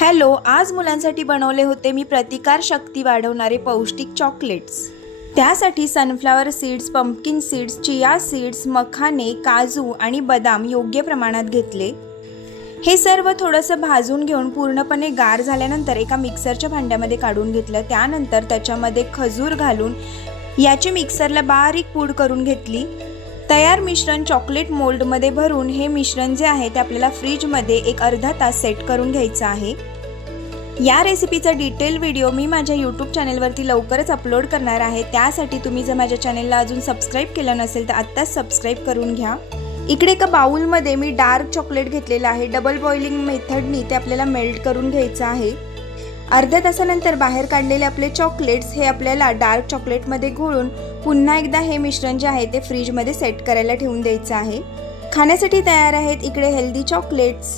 Hello, आज मुलांसाठी बनवले होते मी प्रतिकार शक्ती वाढवणारे पौष्टिक चॉकलेट्स। त्यासाठी sunflower seeds, pumpkin seeds, chia seeds, मखाने, काजू आणि बदाम योग्य प्रमाणात घेतले। हे सर्व थोडंसं भाजून घेऊन पूर्णपणे गार झाल्यानंतर एका मिक्सरच्या भांड्यामध्ये काढून घेतलं। त्यानंतर त्याच्यामध्ये खजूर घालून याची मिक्सरला बारीक पूड करून घेतली। तयार मिश्रण चॉकलेट मोल्डमध्ये भरून हे मिश्रण जे आहे ते आपल्याला फ्रीजमध्ये एक अर्धा तास सेट करून घ्यायचं आहे। या रेसिपीचा डिटेल व्हिडिओ मी माझ्या यूट्यूब चॅनलवरती लवकरच अपलोड करणार आहे। त्यासाठी तुम्ही जर माझ्या चॅनलला अजून सबस्क्राईब केलं नसेल तर आत्ताच सबस्क्राईब करून घ्या। इकडे एका बाउलमध्ये मी डार्क चॉकलेट घेतलेलं आहे। डबल बॉइलिंग मेथडनी ते आपल्याला मेल्ट करून घ्यायचं आहे। अर्ध्या तासानंतर बाहेर काढलेले आपले चॉकलेट्स हे आपल्याला डार्क चॉकलेटमध्ये घोळून पुन्हा एकदा हे मिश्रण जे आहे ते फ्रीजमध्ये सेट करायला ठेवून द्यायचं आहे। खाण्यासाठी तयार आहेत इकडे हेल्दी चॉकलेट्स।